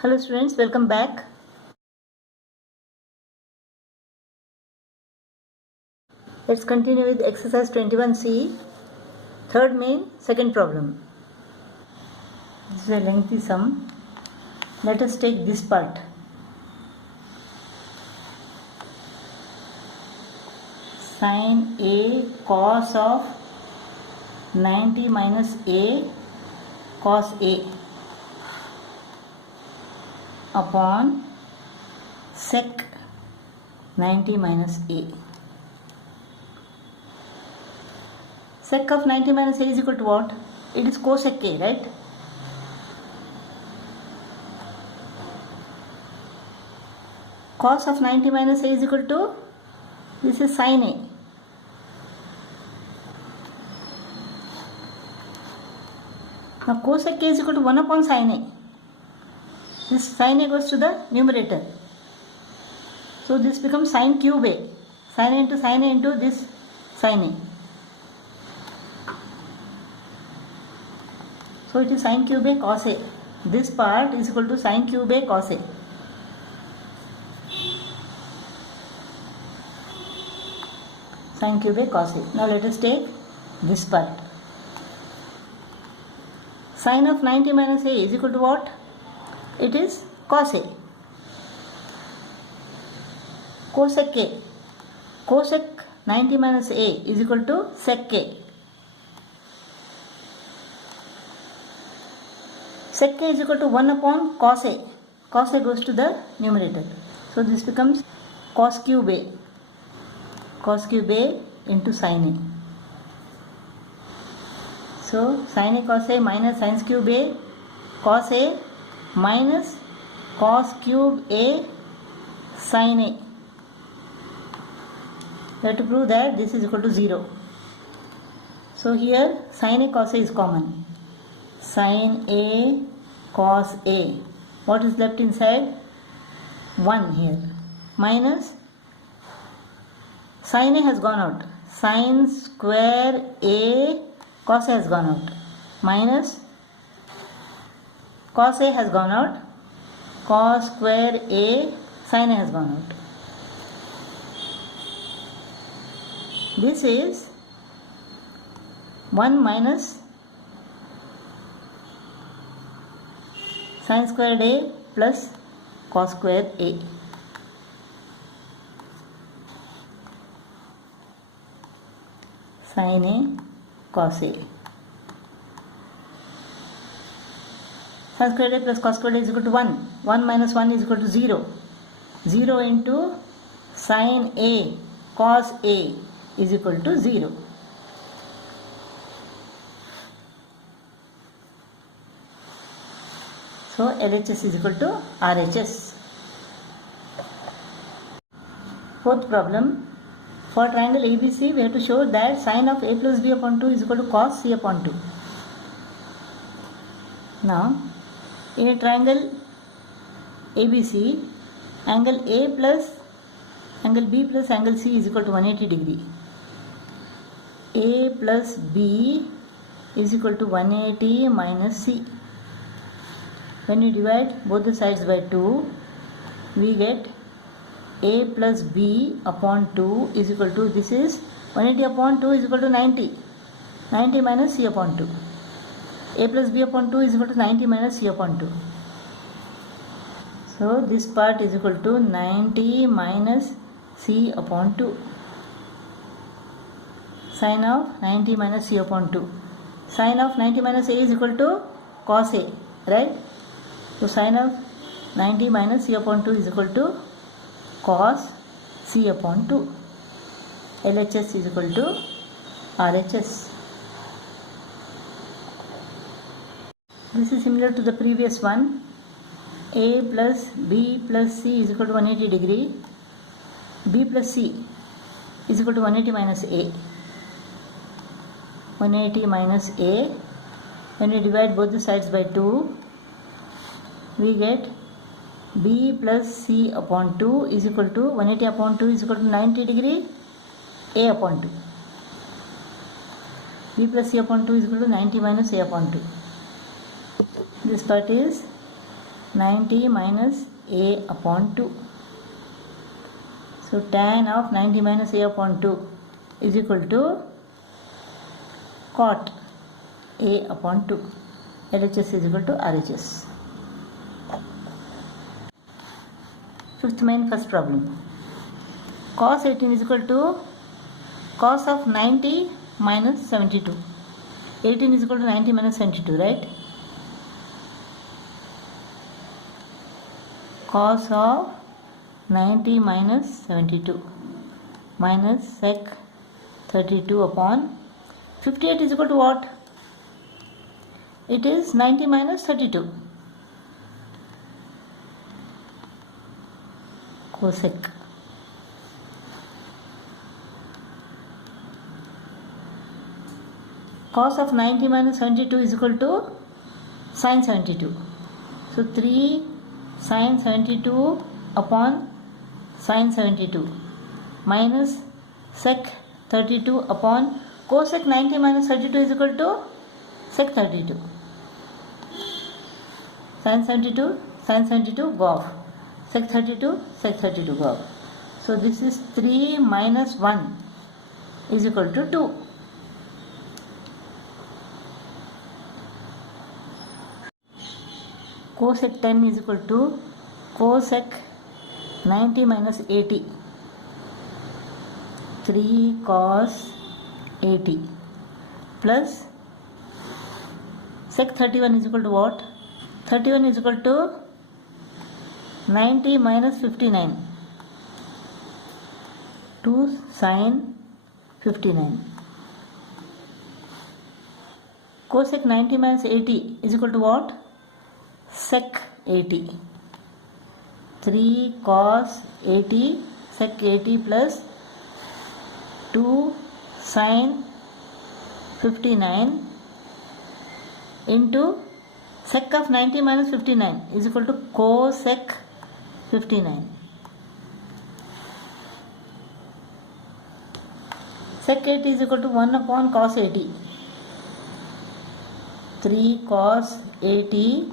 Hello students, welcome back. Let's continue with exercise 21C, third main, second problem. This is a lengthy sum. Let us take this part. Sin A cos of 90 minus A cos A upon sec 90 minus A. Sec of 90 minus A is equal to what? It is cosec A, right? Cos of 90 minus A is equal to, this is sin A. Now cosec A is equal to 1 upon sin A. This sin A goes to the numerator. So this becomes sin cube A. Sin A into this sin A. So it is sin cube A cos A. This part is equal to sin cube A cos A. Sin cube A cos A. Now let us take this part. Sin of 90 minus A is equal to what? It is cos A. Cosec A. Cosec 90 minus A is equal to sec A. Sec A is equal to 1 upon cos A. Cos A goes to the numerator. So this becomes cos cube A. Cos cube A into sin A. So sin A cos A minus sin cube A cos A minus cos cube A sin A. We have to prove that this is equal to 0. So here sin A cos A is common. Sin A cos A. What is left inside? 1 here. Minus sin A has gone out. Sin square A cos A has gone out. Minus cos A has gone out. Cos square A sin A has gone out. This is 1 minus sin squared A plus cos square A. Sin A cos A. Sin squared A plus cos squared A is equal to 1. 1 minus 1 is equal to 0. 0 into sin A cos A is equal to 0. So LHS is equal to RHS. Fourth problem. For triangle ABC, we have to show that sin of A plus B upon 2 is equal to cos C upon 2. Now, in a triangle ABC, angle A plus angle B plus angle C is equal to 180 degree. A plus B is equal to 180 minus C. When we divide both the sides by 2, we get A plus B upon 2 is equal to, this is 180 upon 2 is equal to 90. 90 minus C upon 2. A plus B upon 2 is equal to 90 minus C upon 2. So this part is equal to 90 minus C upon 2. Sin of 90 minus C upon 2. Sin of 90 minus A is equal to cos A, right? So sin of 90 minus C upon 2 is equal to cos C upon 2. LHS is equal to RHS. This is similar to the previous one. A plus B plus C is equal to 180 degree. B plus C is equal to 180 minus A. 180 minus A. When we divide both the sides by 2, we get B plus C upon 2 is equal to 180 upon 2 is equal to 90 degree A upon 2. B plus C upon 2 is equal to 90 minus A upon 2. This part is 90 minus a upon 2. So tan of 90 minus a upon 2 is equal to cot a upon 2. LHS is equal to RHS. Fifth main first problem. Cos 18 is equal to cos of 90 minus 72. 18 is equal to 90 minus 72, right? Cos of 90 minus 72 minus sec 32 upon 58 is equal to what? It is 90 minus 32. Cosec. Cos of 90 minus 72 is equal to sin 72. So 3 sin 72 upon sin 72 minus sec 32 upon cosec 90 minus 32 is equal to sec 32. Sin 72 go off. Sec 32 go off. So this is 3 minus 1 is equal to 2. Cosec 10 is equal to cosec 90 minus 80. 3 cos 80 plus sec 31 is equal to what? 31 is equal to 90 minus 59. 2 sin 59. Cosec 90 minus 80 is equal to what? Sec 80. 3 cos 80 sec 80 plus 2 sin 59 into sec of 90 minus 59 is equal to cosec 59. Sec 80 is equal to 1 upon cos 80. 3 cos 80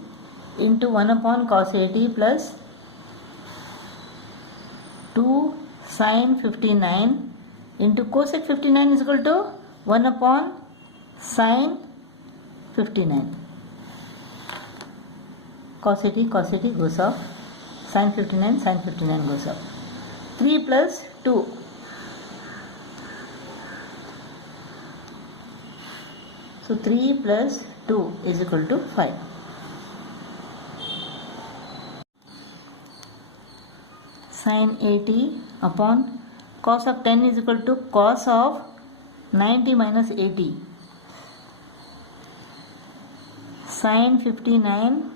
into 1 upon cos 80 plus 2 sin 59 into cosec 59 is equal to 1 upon sin 59. Cos 80 goes off. Sin 59 goes off. 3 plus 2. So 3 plus 2 is equal to 5. Sin 80 upon cos of 10 is equal to cos of 90 minus 80. Sin 59.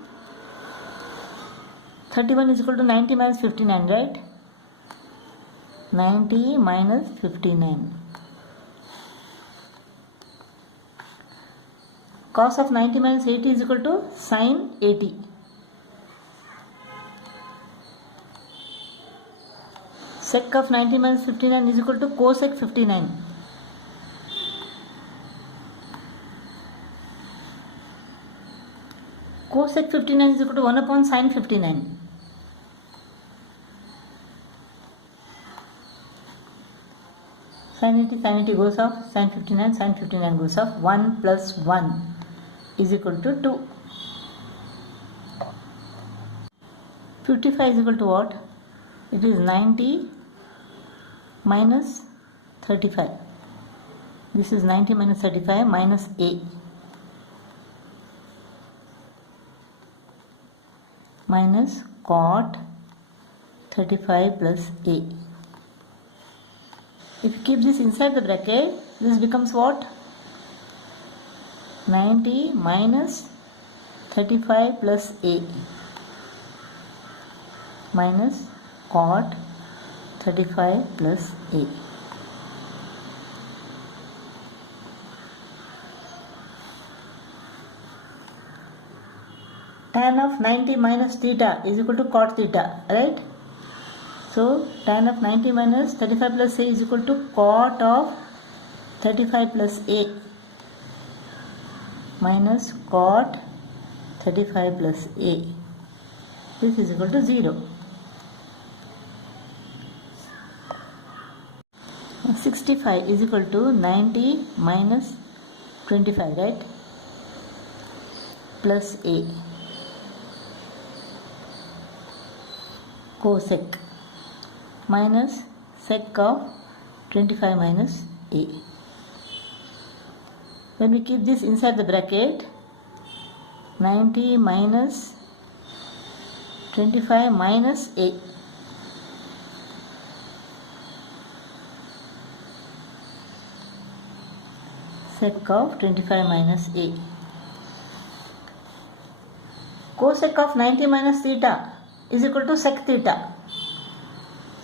31 is equal to 90 minus 59, right? 90 minus 59. Cos of 90 minus 80 is equal to sin 80. Sec of 90 minus 59 is equal to cosec 59. Cosec 59 is equal to 1 upon sin 59. Sin 80 goes off, sin 59 goes off. 1 plus 1 is equal to 2. 55 is equal to what? It is 90 minus 35. This is 90 minus 35 minus a. Minus cot 35 plus a. If you keep this inside the bracket, this becomes what? 90 minus 35 plus a minus cot 35 plus a. Tan of 90 minus theta is equal to cot theta, right? So tan of 90 minus 35 plus a is equal to cot of 35 plus a minus cot 35 plus a. This is equal to 0. 65 is equal to 90 minus 25, right? Plus A. Cosec minus sec of 25 minus A. When we keep this inside the bracket, 90 minus 25 minus A. Sec of 25 minus A. Cosec of 90 minus theta is equal to sec theta.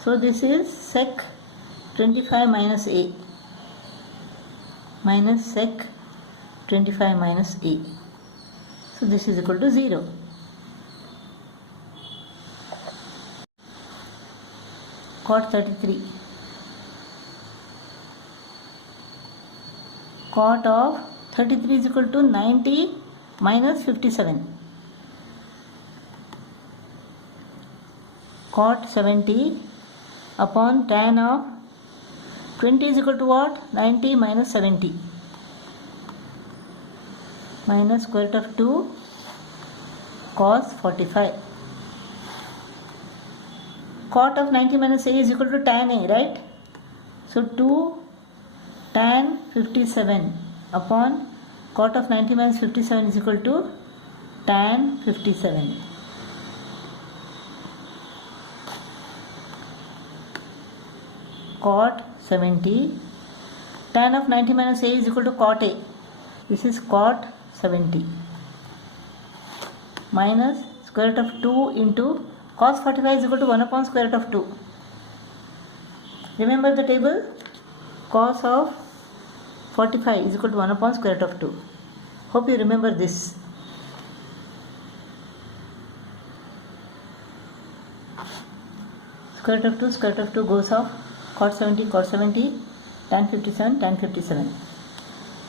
So this is sec 25 minus A minus sec 25 minus A. So this is equal to 0. Cot 33. Cot of 33 is equal to 90 minus 57. Cot 70 upon tan of 20 is equal to what? 90 minus 70. Minus square root of 2 cos 45. Cot of 90 minus A is equal to tan A, right? So 2 tan 57 upon cot of 90 minus 57 is equal to tan 57. Cot 70. Tan of 90 minus A is equal to cot A. This is cot 70. Minus square root of 2 into cos 45 is equal to 1 upon square root of 2. Remember the table? Cos of 45 is equal to 1 upon square root of 2. Hope you remember this. Square root of 2 goes off. Cot 70, tan 57, tan 57.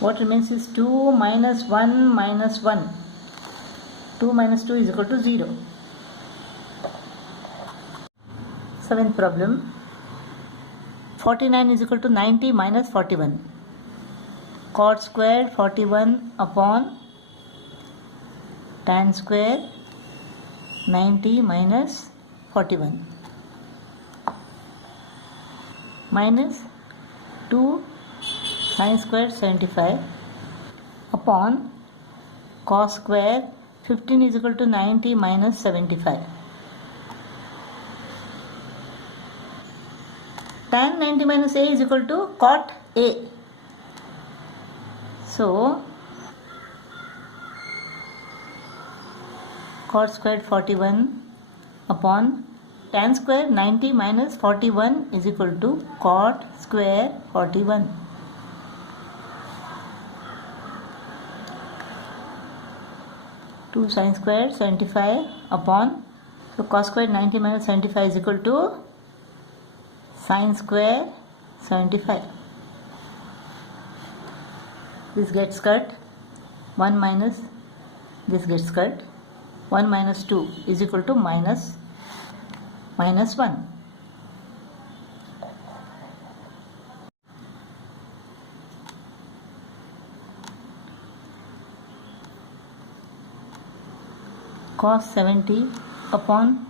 What remains is 2 minus 1 minus 1. 2 minus 2 is equal to 0. Seventh problem. 49 is equal to 90 minus 41. Cot square 41 upon tan square 90 minus 41. Minus 2 sin square 75 upon cos square 15 is equal to 90 minus 75. Tan 90 minus A is equal to cot A. So cot squared 41 upon tan square 90 minus 41 is equal to cot square 41. Two sin square 75 upon, so cos square 90 minus 75 is equal to sin square 75. This gets cut. 1 minus this gets cut. 1 minus 2 is equal to minus 1. Cos 70 upon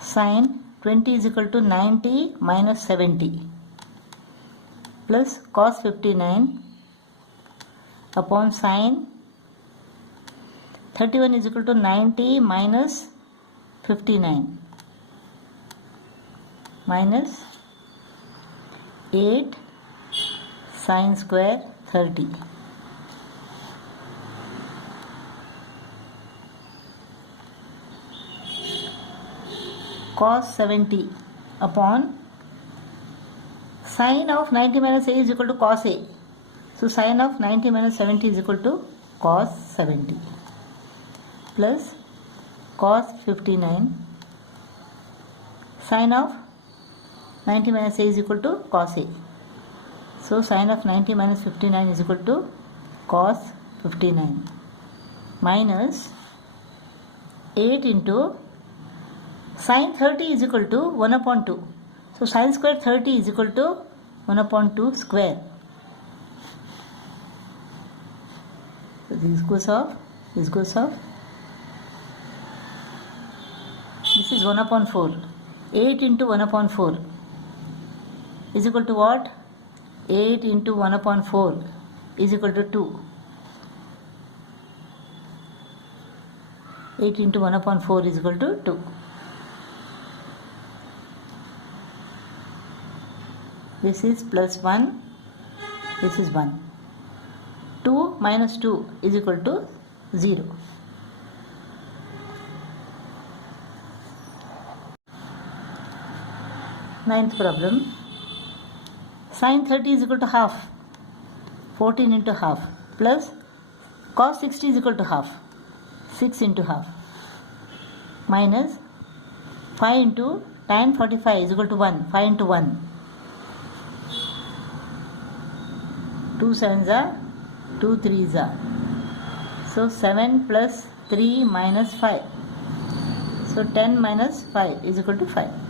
sin 20 is equal to 90 minus 70 plus cos 59 upon sin 31 is equal to 90 minus 59 minus 8 sin square 30. Cos 70 upon sin of 90 minus A is equal to cos A. So sin of 90 minus 70 is equal to cos 70 plus cos 59 sin of 90 minus A is equal to cos A. So sin of 90 minus 59 is equal to cos 59 minus 8 into Sin 30 is equal to 1 upon 2. So sin square 30 is equal to 1 upon 2 square. So this goes off. This is 1 upon 4. 8 into 1 upon 4 is equal to what? 8 into 1 upon 4 is equal to 2. 8 into 1 upon 4 is equal to 2. This is plus 1. This is 1. 2 minus 2 is equal to 0. Ninth problem. Sin 30 is equal to half. 14 into half plus cos 60 is equal to half. 6 into half minus 5 into tan 45 is equal to 1. 5 into 1. 2 7s are 2 3s are. So 7 plus 3 minus 5. So 10 minus 5 is equal to 5.